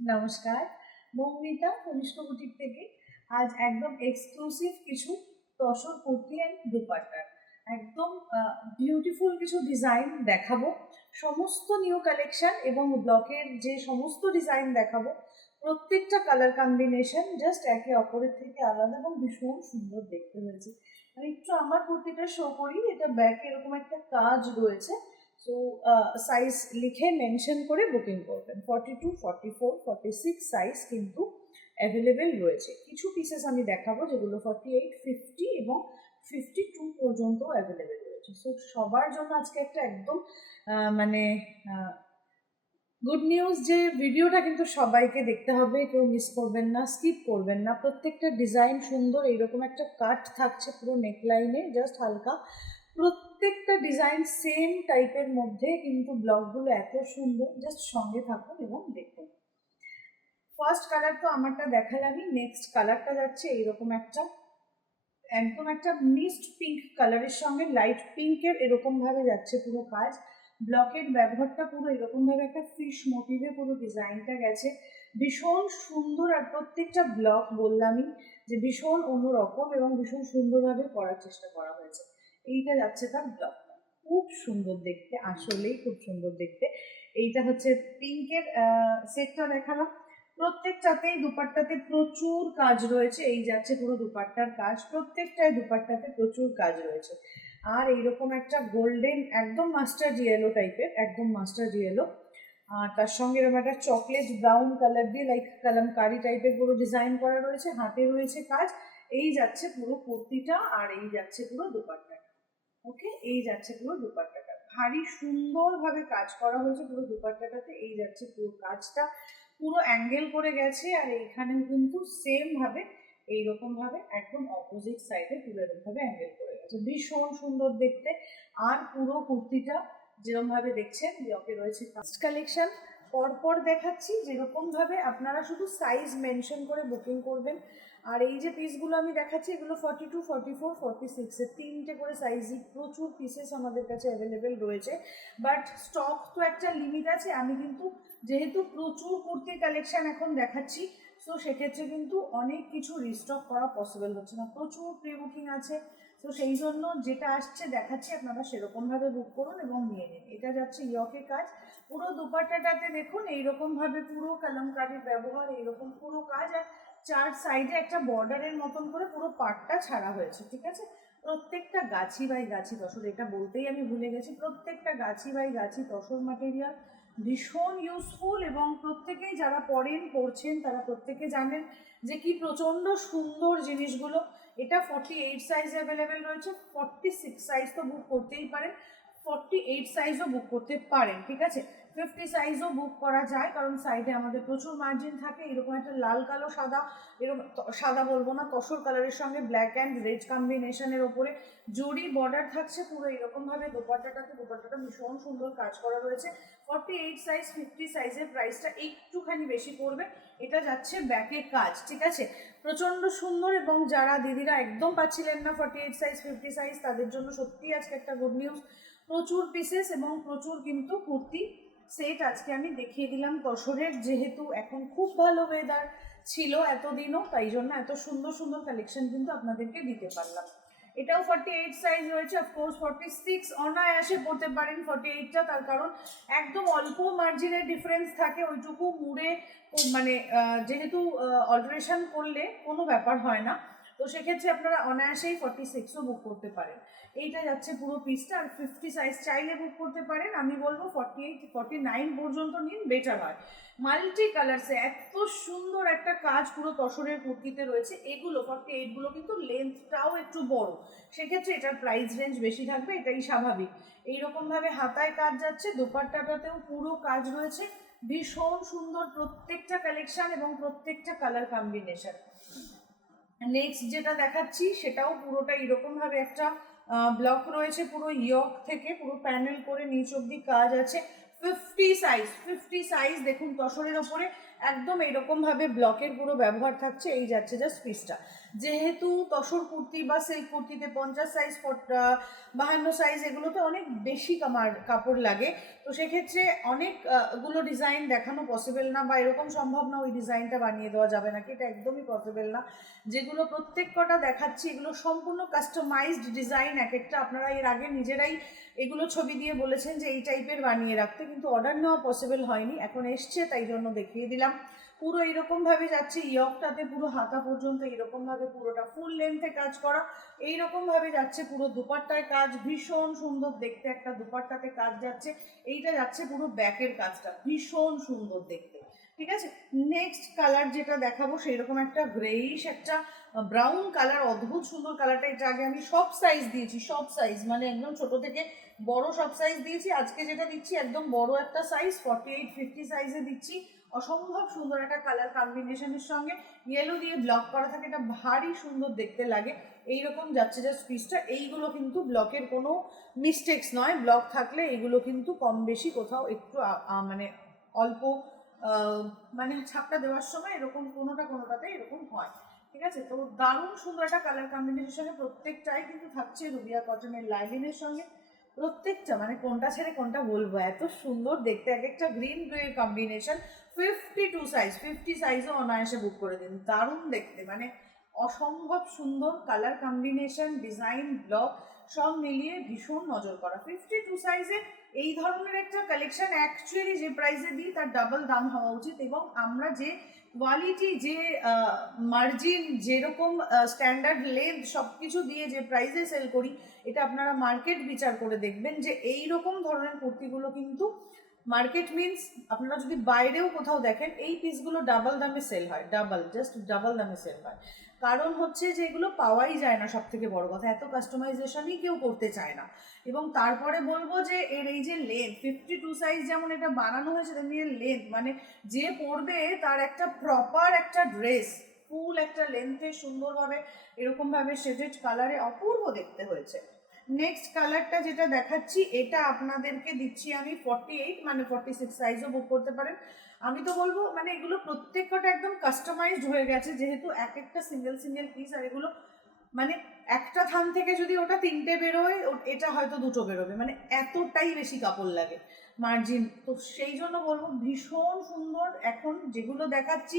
নমস্কার, মৌমিতা কনিষ্ক বুটিক থেকে আজ একদম এক্সক্লুসিভ কিছু তসর কুর্তি অ্যান্ড দুপাট্টার একদম বিউটিফুল কিছু ডিজাইন দেখাবো। সমস্ত নিউ কালেকশন এবং ব্লকের যে সমস্ত ডিজাইন দেখাবো, প্রত্যেকটা কালার কম্বিনেশন জাস্ট একে অপরের থেকে আলাদা এবং ভীষণ সুন্দর দেখতে হয়েছে। আমি একটু আমার কুর্তিটা শো করি। এটা ব্যাকে এরকম একটা কাজ রয়েছে। সো সাইজ লিখে মেনশন করে বুকিং করবেন। 42, 44, 46 সাইজ কিন্তু অ্যাভেলেবেল রয়েছে। কিছু পিসেস আমি দেখাবো যেগুলো 48, 50 এবং 52 পর্যন্ত অ্যাভেলেবেল রয়েছে। সো সবার জন্য আজকে একটা একদম মানে গুড নিউজ, যে ভিডিওটা কিন্তু সবাইকে দেখতে হবে, কেউ মিস করবেন না, স্কিপ করবেন না। প্রত্যেকটা ডিজাইন সুন্দর, এইরকম একটা কাট থাকছে পুরো নেকলাইনে, জাস্ট হালকা। প্রত্যেকটা ডিজাইন সেম টাইপের মধ্যে, কিন্তু ব্লকগুলো এত সুন্দর, জাস্ট সঙ্গে থাকুন এবং দেখুন। ফার্স্ট কালার তো আমারটা দেখালামই। নেক্সট কালারটা যাচ্ছে এইরকম একটা একদম একটা মিস্ট পিঙ্ক কালারের সঙ্গে লাইট পিঙ্কের এরকম ভাবে যাচ্ছে পুরো কাজ। ব্লকের ব্যবহারটা পুরো এরকম ভাবে একটা ফিশ মোটিভে পুরো ডিজাইনটা গেছে, ভীষণ সুন্দর। আর প্রত্যেকটা ব্লক বললামই যে ভীষণ অন্যরকম এবং ভীষণ সুন্দরভাবে করার চেষ্টা করা হয়েছে। এইটা যাচ্ছে তার ব্লকটা, খুব সুন্দর দেখতে, আসলেই খুব সুন্দর দেখতে। এইটা হচ্ছে পিঙ্কের সেটটা দেখালাম। প্রত্যেকটাতেই দুপাট্টাতে প্রচুর কাজ রয়েছে। এই যাচ্ছে পুরো দুপাট্টার কাজ, প্রত্যেকটাই দুপাট্টাতে প্রচুর কাজ রয়েছে। আর এইরকম একটা গোল্ডেন একদম মাস্টার্ড ইয়েলো টাইপের, একদম মাস্টার্ড ইয়েলো, আর তার সঙ্গে এরকম একটা চকলেট ব্রাউন কালার দিয়ে লাইক কালামকারি টাইপের পুরো ডিজাইন করা রয়েছে। হাতে রয়েছে কাজ। এই যাচ্ছে পুরো কুর্তিটা, আর এই যাচ্ছে পুরো দুপাট্টাটা। ওকে, এই যাচ্ছে পুরো দুপাট্টাটা, ভারী সুন্দরভাবে কাজ করা হয়েছে পুরো দুপাট্টাটাতে। এই যাচ্ছে পুরো কাজটা, পুরো অ্যাঙ্গেল করে গেছে। আর এইখানেও কিন্তু সেম ভাবে এইরকম ভাবে একদম অপোজিট সাইডে পুরো এরকম ভাবে অ্যাঙ্গেল করে গেছে, ভীষণ সুন্দর দেখতে। আর পুরো কুর্তিটা যেরকম ভাবে দেখছেন ব্লকে রয়েছে ফার্স্ট কালেকশন, পরপর দেখাচ্ছি যেরকম ভাবে আপনারা শুধু সাইজ মেনশন করে বুকিং করবেন। আর এই যে পিসগুলো আমি দেখাচ্ছি এগুলো 42, 44, 46 এর তিনটে করে সাইজই প্রচুর পিসেস আমাদের কাছে অ্যাভেলেবেল রয়েছে। বাট স্টক তো একটা লিমিট আছে। আমি কিন্তু যেহেতু প্রচুর কুর্তির কালেকশন এখন দেখাচ্ছি, সো সেক্ষেত্রে কিন্তু অনেক কিছু রিস্টক করা পসিবল হচ্ছে না, প্রচুর প্রি বুকিং আছে। তো সেই জন্য যেটা আসছে দেখাচ্ছি, আপনারা সেরকমভাবে বুক করুন এবং নিয়ে নিন। এটা যাচ্ছে ইয়কের কাজ, পুরো দুপাট্টাটাতে দেখুন এইরকমভাবে পুরো কালামকারির ব্যবহার, এইরকম পুরো কাজ। আর চার সাইডে একটা বর্ডারের মতন করে পুরো পাটটা ছাড়া হয়েছে, ঠিক আছে। প্রত্যেকটা গাছি বাই গাছি তসর, এটা বলতেই আমি ভুলে গেছি, প্রত্যেকটা গাছি বাই গাছি তসর মাটেরিয়াল, ভীষণ ইউজফুল। এবং প্রত্যেকেই যারা পড়ছেন তারা প্রত্যেকে জানেন যে কি প্রচণ্ড সুন্দর জিনিসগুলো। এটা 48 সাইজ অ্যাভেলেবেল রয়েছে, 46 সাইজ তো বুক করতেই পারেন, 48 সাইজও বুক করতে পারেন, ঠিক আছে। 50 সাইজও বুক করা যায়, কারণ সাইডে আমাদের প্রচুর মার্জিন থাকে। এরকম একটা লাল কালো সাদা, এরকম সাদা বলবো না, তসর কালারের সঙ্গে ব্ল্যাক অ্যান্ড রেড কম্বিনেশনের ওপরে জরি বর্ডার থাকছে পুরো এরকমভাবে। দুপাট্টাটা ভীষণ সুন্দর কাজ করা রয়েছে। 48 সাইজ 50 সাইজের প্রাইসটা একটুখানি বেশি পড়বে। এটা যাচ্ছে ব্যাকের কাজ, ঠিক আছে, প্রচণ্ড সুন্দর। এবং যারা দিদিরা একদম পাচ্ছিলেন না 48 সাইজ 50 সাইজ, তাদের জন্য সত্যিই আজকে একটা গুড নিউজ। প্রচুর পিসেস এবং প্রচুর কিন্তু কুর্তি সেট আজকে আমি দেখিয়ে দিলাম তসরের। যেহেতু এখন খুব ভালো ওয়েদার ছিল এতদিনও, তাই জন্য এত সুন্দর সুন্দর কালেকশন কিন্তু আপনাদেরকে দিতে পারলাম। এটাও 48 সাইজ রয়েছে, অফকোর্স 46 অনায়াসে পড়তে পারেন 48টা, তার কারণ একদম অল্প মার্জিনের ডিফারেন্স থাকে, ওইটুকু মুড়ে মানে যেহেতু অল্টারেশন করলে কোনো ব্যাপার হয় না, তো সেক্ষেত্রে আপনারা অনায়াসেই 46ও বুক করতে পারেন। এইটা যাচ্ছে পুরো পিসটা। আর 50 সাইজ চাইলে বুক করতে পারেন, আমি বলবো 48, 49 পর্যন্ত নিন, বেটার হয়। মাল্টি কালারসে এত সুন্দর একটা কাজ পুরো তসরের কুর্তিতে রয়েছে। এগুলো 48গুলো কিন্তু লেন্থটাও একটু বড়, সেক্ষেত্রে এটার প্রাইস রেঞ্জ বেশি থাকবে, এটাই স্বাভাবিক। এইরকমভাবে হাতায় কাজ যাচ্ছে, দোপাট্টাটাতেও পুরো কাজ রয়েছে, ভীষণ সুন্দর প্রত্যেকটা কালেকশন এবং প্রত্যেকটা কালার কম্বিনেশন। নেক্সট যেটা দেখাচ্ছি সেটাও পুরোটা এরকমভাবে একটা ব্লক রয়েছে, পুরো ইয়ক থেকে পুরো প্যানেল করে নিচ অব্দি কাজ আছে। 50 সাইজ দেখুন তসরের ওপরে একদম এইরকমভাবে ব্লকের পুরো ব্যবহার থাকছে। এই যাচ্ছে জাস্ট পিসটা, যেহেতু তসর কুর্তি বা সিল্ক কুর্তিতে 50 সাইজ 52 সাইজ এগুলোতে অনেক বেশি কাপড় লাগে, তো সেক্ষেত্রে অনেকগুলো ডিজাইন দেখানো পসিবল না, বা এরকম সম্ভব না ওই ডিজাইনটা বানিয়ে দেওয়া যাবে নাকি, এটা একদমই পসিবল না। যেগুলো প্রত্যেক কটা দেখাচ্ছি এগুলো সম্পূর্ণ কাস্টমাইজড ডিজাইন, এক একটা আপনারা এর আগে নিজেরাই এগুলো ছবি দিয়ে বলেছেন যে এই টাইপের বানিয়ে রাখতে, কিন্তু অর্ডার নেওয়া পসিবল হয়নি, এখন এসছে তাই জন্য দেখিয়ে দিলাম। পুরো এইরকমভাবে যাচ্ছে, ইয়কটাতে পুরো হাতা পর্যন্ত এইরকমভাবে পুরোটা ফুল লেন্থে কাজ করা, এইরকমভাবে যাচ্ছে পুরো দুপাট্টায় কাজ, ভীষণ সুন্দর দেখতে একটা দুপাট্টাতে কাজ যাচ্ছে, এইটা যাচ্ছে পুরো ব্যাকের কাজটা, ভীষণ সুন্দর দেখতে। ঠিক আছে, নেক্সট কালার যেটা দেখাবো সেই রকম একটা গ্রেইশ একটা ব্রাউন কালার, অদ্ভুত সুন্দর কালারটা। এটা আগে আমি সব সাইজ দিয়েছি, সব সাইজ মানে একদম ছোট থেকে বড় সব সাইজ দিয়েছি, আজকে যেটা দিচ্ছি একদম বড় একটা সাইজ 48-50 সাইজে দিচ্ছি। অসম্ভব সুন্দর একটা কালার কম্বিনেশনের সঙ্গে ইয়েলো দিয়ে ব্লক করা থাকে, এটা ভারী সুন্দর দেখতে লাগে। এইরকম যাচ্ছে জাস্ট পিসটা, এইগুলো কিন্তু ব্লকের কোনো মিস্টেক্স নয়, ব্লক থাকলে এইগুলো কিন্তু কম বেশি কোথাও একটু মানে অল্প মানে ছাপটা দেওয়ার সময় এরকম কোনোটাতে এরকম হয়। ঠিক আছে, তো দারুণ সুন্দর একটা কালার কম্বিনেশনের সঙ্গে প্রত্যেকটাই কিন্তু থাকছে রুবিয়া কটনের লাইলিনের সঙ্গে, প্রত্যেকটা মানে কোনটা ছেড়ে কোনটা বলবো, এত সুন্দর দেখতে, এক একটা গ্রিন গ্রে কম্বিনেশন। 52 সাইজ, 50 সাইজও অনায়াসে বুক করে দিন, দারুণ দেখতে, মানে অসম্ভব সুন্দর কালার কম্বিনেশন, ডিজাইন, ব্লক সব মিলিয়ে ভীষণ নজর করা। 52 সাইজে এই ধরনের একটা কালেকশন অ্যাকচুয়ালি যে প্রাইসে দিই তার ডাবল দাম হওয়া উচিত, এবং আমরা যে কোয়ালিটি, যে মার্জিন, যেরকম স্ট্যান্ডার্ড লেন্থ সব কিছু দিয়ে যে প্রাইসে সেল করি, এটা আপনারা মার্কেট বিচার করে দেখবেন যে এই রকম ধরনের কুর্তিগুলো কিন্তু মার্কেট মিনস আপনারা যদি বাইরেও কোথাও দেখেন এই পিসগুলো ডাবল দামে সেল হয়, জাস্ট ডাবল দামে সেল হয়। কারণ হচ্ছে যে এগুলো পাওয়াই যায় না, সব থেকে বড় কথা এত কাস্টমাইজেশনই কেউ করতে চায় না। এবং তারপরে বলবো যে এর এই যে লেন্থ 52 সাইজ যেমন এটা বানানো হয়েছে, তেমনি এর লেন্থ মানে যে পরবে তার একটা প্রপার একটা ড্রেস ফুল একটা লেন্থে সুন্দরভাবে এরকমভাবে শেডেড কালারে অপূর্ব দেখতে হয়েছে। নেক্সট কালারটা যেটা দেখাচ্ছি এটা আপনাদেরকে দিচ্ছি আমি 48 মানে 46 সাইজও বুক করতে পারেন। আমি তো বলবো মানে এগুলো প্রত্যেকটা একদম কাস্টমাইজড হয়ে গেছে, যেহেতু এক একটা সিঙ্গেল পিস, আর এগুলো মানে একটা থান থেকে যদি ওটা 3টে বেরোয় এটা হয়তো 2টো বেরোবে, মানে এতটাই বেশি কাপড় লাগে মার্জিন, তো সেই জন্য বলবো ভীষণ সুন্দর। এখন যেগুলো দেখাচ্ছি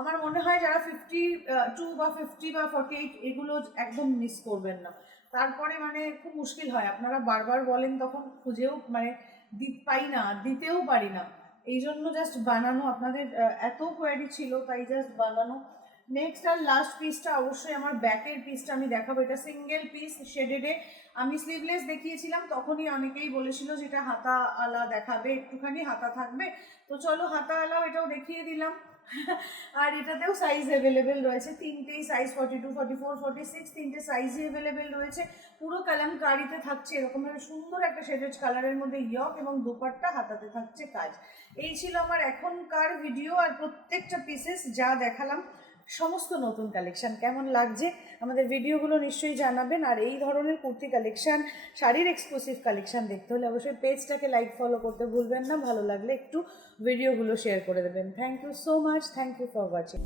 আমার মনে হয় যারা 52 বা 50 বা 48 এগুলো একদম মিস করবেন না, তারপরে মানে খুব মুশকিল হয়, আপনারা বারবার বলেন তখন খুঁজেও মানে পাই না, দিতেও পারি না, এই জন্য জাস্ট বানানো, আপনাদের এত কোয়ারি ছিল তাই জাস্ট বানানো। নেক্সট আর লাস্ট পিসটা অবশ্যই আমার ব্যাকের পিসটা আমি দেখাবো, এটা সিঙ্গেল পিস শেডেডে, আমি স্লিভলেস দেখিয়েছিলাম তখনই অনেকেই বলেছিল যেটা হাতা আলা দেখাবে, একটুখানি হাতা থাকবে, তো চলো হাতা আলাও এটাও দেখিয়ে দিলাম। আর এটাতেও সাইজ অ্যাভেলেবেল রয়েছে, তিনটেই সাইজ 42, 44, 46 তিনটে সাইজই অ্যাভেলেবেল রয়েছে। পুরো কালামকারিতে থাকছে এরকমভাবে সুন্দর একটা শেডেড কালারের মধ্যে ইয়ক, এবং দুপাট্টা হাতাতে থাকছে কাজ। এই ছিল আমার এখনকার ভিডিও, আর প্রত্যেকটা পিসেস যা দেখালাম সমস্ত নতুন কালেকশান। কেমন লাগছে আমাদের ভিডিওগুলো নিশ্চয়ই জানাবেন, আর এই ধরনের কুর্তি কালেকশান, শাড়ির এক্সক্লুসিভ কালেকশান দেখতে হলে অবশ্যই পেজটাকে লাইক ফলো করতে ভুলবেন না, ভালো লাগলে একটু ভিডিওগুলো শেয়ার করে দেবেন। Thank you so much, thank you for watching.